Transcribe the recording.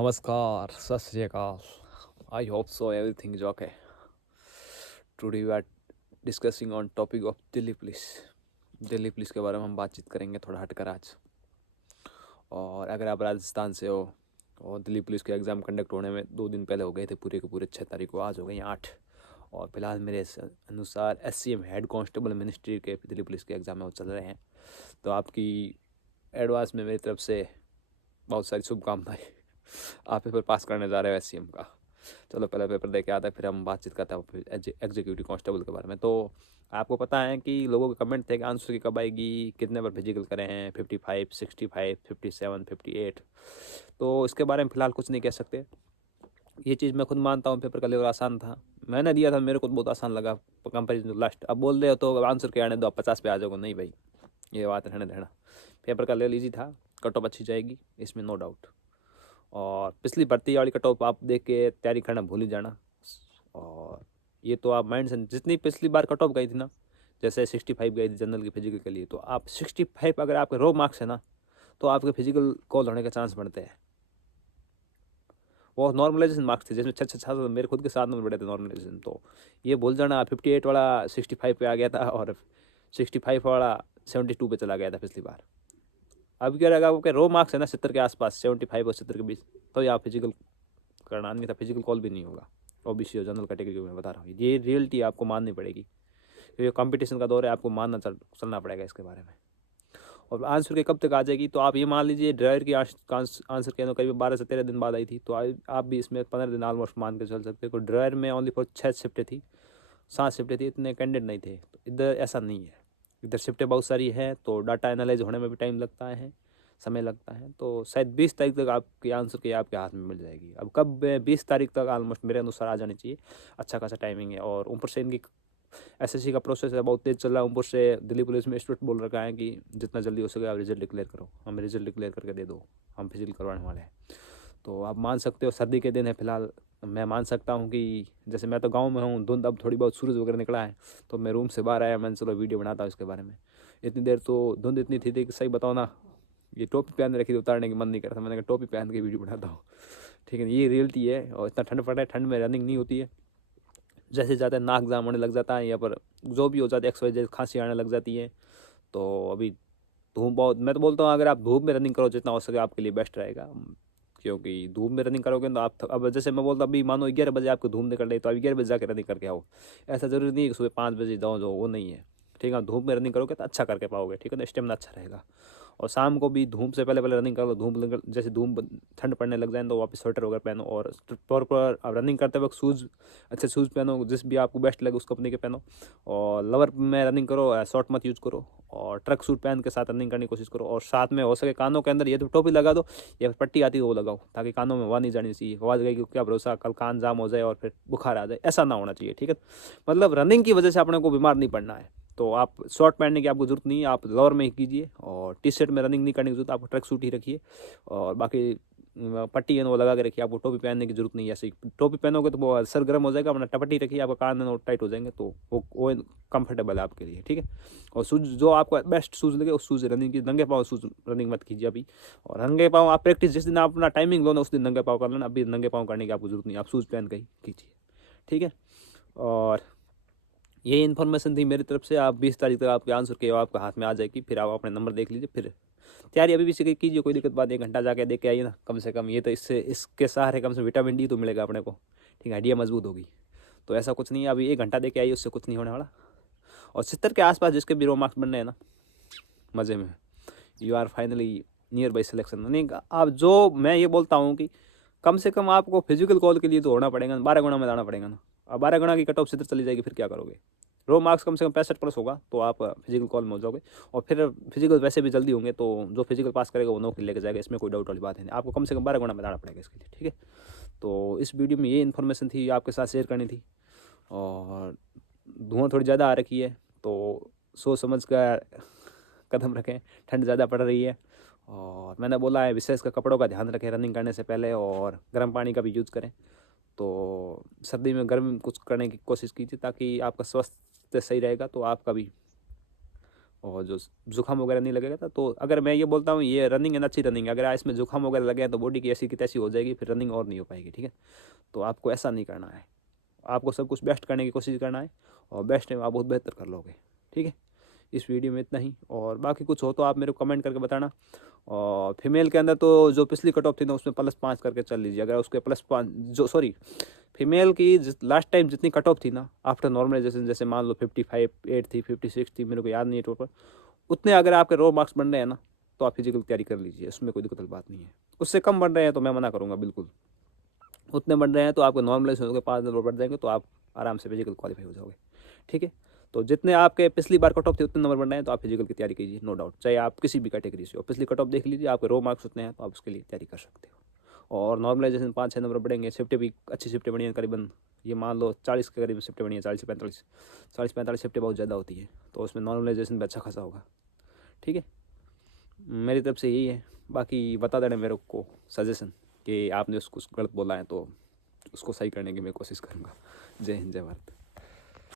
नमस्कार, सत श्री अकाल। I hope so everything is okay. Today we are discussing on topic of Delhi police. Delhi police के बारे में हम बातचीत करेंगे थोड़ा हटकर आज। और अगर आप राजस्थान से हो और दिल्ली पुलिस के एग्ज़ाम कंडक्ट होने में 2 दिन पहले हो गए थे, पूरे के पूरे 6 तारीख को, आज हो गई 8। और फिलहाल मेरे अनुसार SCM हेड कांस्टेबल मिनिस्ट्री के दिल्ली पुलिस के एग्ज़ाम में वो चल रहे हैं। तो आपकी एडवांस में मेरी तरफ से बहुत सारी शुभकामनाएं। आप पेपर पास करने जा रहे हो SCM का। चलो पहले पेपर दे के आता है, फिर हम बातचीत करते हैं एग्जीक्यूटिव कांस्टेबल के बारे में। तो आपको पता है कि लोगों के कमेंट थे कि आंसर की कब आएगी, कितने बार फिजिकल करें हैं, 55, 65, 57, 58। तो इसके बारे में फ़िलहाल कुछ नहीं कह सकते। ये चीज़ मैं खुद मानता हूँ, पेपर का लेवल आसान था, मैंने दिया था, मेरे को बहुत आसान लगा कंपेरिजन टू लास्ट। अब बोल रहे हो तो आंसर के आने दो, आप 50 पे आ जाओगे, नहीं भाई, ये बात रहने देना। पेपर का लेवल ईजी था, कट ऑफ अच्छी जाएगी, इसमें नो डाउट। और पिछली भर्ती वाली कट ऑफ आप देख के तैयारी करना भूल ही जाना। और ये तो आप माइंड से, जितनी पिछली बार कट ऑफ गई थी ना, जैसे 65 गई थी जनरल की फिजिकल के लिए, तो आप 65 अगर आपके रो मार्क्स है ना, तो आपके फिजिकल कॉल होने के चांस बढ़ते हैं। वो नॉर्मलाइजेशन मार्क्स थे, जिसमें 6 मेरे खुद के साथ में बढ़े थे नॉर्मलाइजेशन। तो ये भूल जाना, 58 वाला 65 पे आ गया था और 65 वाला 72 पे चला गया था पिछली बार। अब क्या रहेगा, आपके रो मार्क्स है ना 70 के आसपास, 75 और 70 के बीच, तो ये आप फिजिकल करना, नहीं था फिजिकल कॉल भी नहीं होगा। OBC और जनरल कैटेगरी में बता रहा हूँ, ये रियलिटी आपको माननी पड़ेगी, क्योंकि कंपटीशन का दौर है, आपको मानना चलना पड़ेगा इसके बारे में। और आंसर के कब तक आ जाएगी, तो आप ये मान लीजिए ड्राइवर की आंसर के करीब 12 से 13 दिन बाद आई थी, तो आप भी इसमें 15 दिन ऑलमोस्ट मान के चल सकते हो। ड्राइवर में ओनली फॉर 6 शिफ्टें थी, 7 शिफ्टें थी, इतने कैंडिडेट नहीं थे। तो इधर ऐसा नहीं है, इधर शिफ्टें बहुत सारी है, तो डाटा एनालाइज होने में भी टाइम लगता है, समय लगता है। तो शायद 20 तारीख तक आपकी आंसर की आपके हाथ में मिल जाएगी। अब कब, 20 तारीख तक ऑलमोस्ट मेरे अनुसार आ जानी चाहिए, अच्छा खासा टाइमिंग है। और ऊपर से इनकी SSC का प्रोसेस है, बहुत तेज़ चल रहा है। ऊपर से दिल्ली पुलिस में स्ट्रिक्ट बोल रखा है कि जितना जल्दी हो सके आप रिजल्ट डिक्लेयर करो, हमें रिजल्ट डिक्लेयर करके दे दो, हम फिजिकल करवाने वाले हैं। तो आप मान सकते हो सर्दी के दिन है फिलहाल। मैं मान सकता हूँ कि जैसे मैं तो गांव में हूँ, धुंध अब थोड़ी बहुत सूरज वगैरह निकला है, तो मैं रूम से बाहर आया, मैंने चलो वीडियो बनाता हूँ इसके बारे में। इतनी देर तो धुंध इतनी थी कि सही बताओ ना, ये टोपी पहन रखी थी, उतारने की मन नहीं कर रहा था, मैंने कहा टोपी पहन के वीडियो बनाता हूँ। ठीक है, ये रियलिटी है। और इतना ठंड पड़ रहा है, ठंड में रनिंग नहीं होती है, जैसे ज़्यादा नाक जाम होने लग जाता है, या पर जो भी हो जाता है, XYZ खांसी आने लग जाती है। तो अभी धूप बहुत, मैं तो बोलता हूँ अगर आप धूप में रनिंग करो जितना हो सके आपके लिए बेस्ट रहेगा। क्योंकि धूप में रनिंग करोगे तो आप अब जैसे मैं बोलता अभी मानो 11 बजे आपको धूप निकल रही, तो आप 11 बजे जाकर रनिंग करके आओ। ऐसा जरूरी नहीं है कि सुबह 5 बजे जाओ, जो वो नहीं है। ठीक है, धूप में रनिंग करोगे तो अच्छा करके पाओगे, ठीक है ना, स्टेमिना अच्छा रहेगा। और शाम को भी धूप से पहले पहले रनिंग कर लो। जैसे धूप ठंड पड़ने लग जाए तो वापस स्वेटर वगैरह पहनो, और प्रॉपर आप रनिंग करते वक्त शूज़, अच्छे शूज़ पहनो, जिस भी आपको बेस्ट लगे उसको अपने के पहनो। और लोअर में रनिंग करो, शॉर्ट मत यूज़ करो, और ट्रक सूट पहन के साथ रनिंग करने की कोशिश करो। और साथ में हो सके कानों के अंदर ये तो टोपी लगा दो, या पट्टी आती है वो लगाओ, ताकि कानों में हवा नहीं जानी चाहिए। आवाज़ गई, क्या भरोसा कल कान जाम हो जाए और फिर बुखार आ जाए, ऐसा ना होना चाहिए। ठीक है, मतलब रनिंग की वजह से अपने को बीमार नहीं पड़ना है। तो आप शॉर्ट पहनने की आपको जरूरत नहीं है, आप लोअर में ही कीजिए। और T-शर्ट में रनिंग नहीं करने की जरूरत, आपको ट्रैक सूट ही रखिए। और बाकी पट्टी है वो लगा के रखिए, आपको टोपी पहनने की जरूरत नहीं है। ऐसे टोपी पहनोगे तो वो सर गर्म हो जाएगा, अपना टपट्टी रखिए, आपका कान है टाइट हो जाएंगे, तो वो कंफर्टेबल है आपके लिए। ठीक है, और शूज़ जो आपको बेस्ट शूज़ लगे उस शूज़ रनिंग की, नंगे पाँव शूज़ रनिंग मत कीजिए अभी। और नंगे पाँव आप प्रैक्टिस जिस दिन आप अपना टाइमिंग लो ना, उस दिन नंगे पाँव कर लेना, अभी नंगे पाँव करने की आपको जरूरत नहीं, आप शूज़ पहन के ही कीजिए। ठीक है, और यही इन्फॉर्मेशन थी मेरी तरफ से। आप 20 तारीख तक आपके आंसर के आपके हाथ में आ जाएगी, फिर आप अपने नंबर देख लीजिए। फिर तैयारी अभी भी से कीजिए, कोई दिक्कत बात, 1 घंटा जाके देख के आइए ना कम से कम। ये तो इससे इसके सहारे कम से विटामिन D तो मिलेगा अपने को, ठीक है, हड्डियाँ मजबूत होगी। तो ऐसा कुछ नहीं है, अभी 1 घंटा दे के आइए, उससे कुछ नहीं होने वाला। और 70 के आसपास जिसके भी रो मार्क्स बनने हैं ना, मज़े में, you are finally near by selection. नहीं, आप जो मैं ये बोलता हूँ कि कम से कम आपको फिजिकल कॉल के लिए तो होना पड़ेगा, 12 गुना में जाना पड़ेगा ना। अब 12 गुना की कट ऑफ 70 चली जाएगी, फिर क्या करोगे। रो मार्क्स कम से कम 65+ होगा, तो आप फिजिकल कॉल में हो जाओगे। और फिर फिजिकल वैसे भी जल्दी होंगे, तो जो फिजिकल पास करेगा वो नौकरी लेके जाएगा, इसमें कोई डाउट वाली बात है नहीं। आपको कम से कम 12 गुना में जाना पड़ेगा इसके लिए। ठीक है, तो इस वीडियो में ये इन्फॉर्मेशन थी, आपके साथ शेयर करनी थी। और धुआं थोड़ी ज़्यादा आ रखी है, तो सोच समझ कर कदम रखें, ठंड ज़्यादा पड़ रही है। और मैंने बोला है विशेष कर कपड़ों का ध्यान रखें रनिंग करने से पहले, और गर्म पानी का भी यूज़ करें। तो सर्दी में गर्म कुछ करने की कोशिश कीजिए, ताकि आपका स्वास्थ्य सही रहेगा, तो आपका भी और जो जुकाम वगैरह नहीं लगेगा था। तो अगर मैं ये बोलता हूँ ये रनिंग है अच्छी रनिंग, अगर इसमें जुकाम वगैरह लगे हैं तो बॉडी की ऐसी की तैसी हो जाएगी, फिर रनिंग और नहीं हो पाएगी, ठीक है। तो आपको ऐसा नहीं करना है, आपको सब कुछ बेस्ट करने की कोशिश करना है, और बेस्ट में आप बहुत बेहतर कर लोगे, ठीक है। इस वीडियो में इतना ही, और बाकी कुछ हो तो आप मेरे को कमेंट करके बताना। और फीमेल के अंदर तो जो पिछली कट ऑफ थी ना उसमें +5 करके चल लीजिए, अगर उसके +5 जो सॉरी फीमेल की लास्ट टाइम जितनी कट ऑफ थी ना आफ्टर नॉर्मलाइजेशन, जैसे मान लो 55 8 थी, 56 थी, मेरे को याद नहीं है टोटल, उतने अगर आपके रो मार्क्स बन रहे हैं ना तो आप फिजिकल तैयारी कर लीजिए, उसमें कोई दिक्कत वाली बात नहीं है। उससे कम बन रहे हैं तो मैं मना करूँगा बिल्कुल। उतने बन रहे हैं तो आपके नॉर्मलाइज होने के 5 नंबर बढ़ जाएंगे तो आप आराम से फिजिकल क्वालिफाई हो जाओगे, ठीक है। तो जितने आपके पिछली बार कट ऑफ थे उतने नंबर बन रहे हैं तो आप फिजिकल की तैयारी कीजिए, नो डाउट, चाहे आप किसी भी कैटेगरी से हो। पिछली कट ऑफ देख लीजिए, आपके रो मार्क्स उतने हैं तो आप उसके लिए तैयारी कर सकते हो। और नॉर्मलाइजेशन 5-6 नंबर बढ़ेंगे, शिफ्टें भी अच्छी शिफ्टें बनी हैं करीबन, ये मान लो 40 के करीब शिफ्टें बनी है, 40 से 45, 40-45 शिफ्टें बहुत ज़्यादा होती है, तो उसमें नॉर्मलाइजेशन भी अच्छा खासा होगा, ठीक है। मेरी तरफ से यही है, बाकी बता देना मेरे को सजेशन कि आपने उसको गलत बोला है तो उसको सही करने की मैं कोशिश करूँगा। जय हिंद, जय भारत।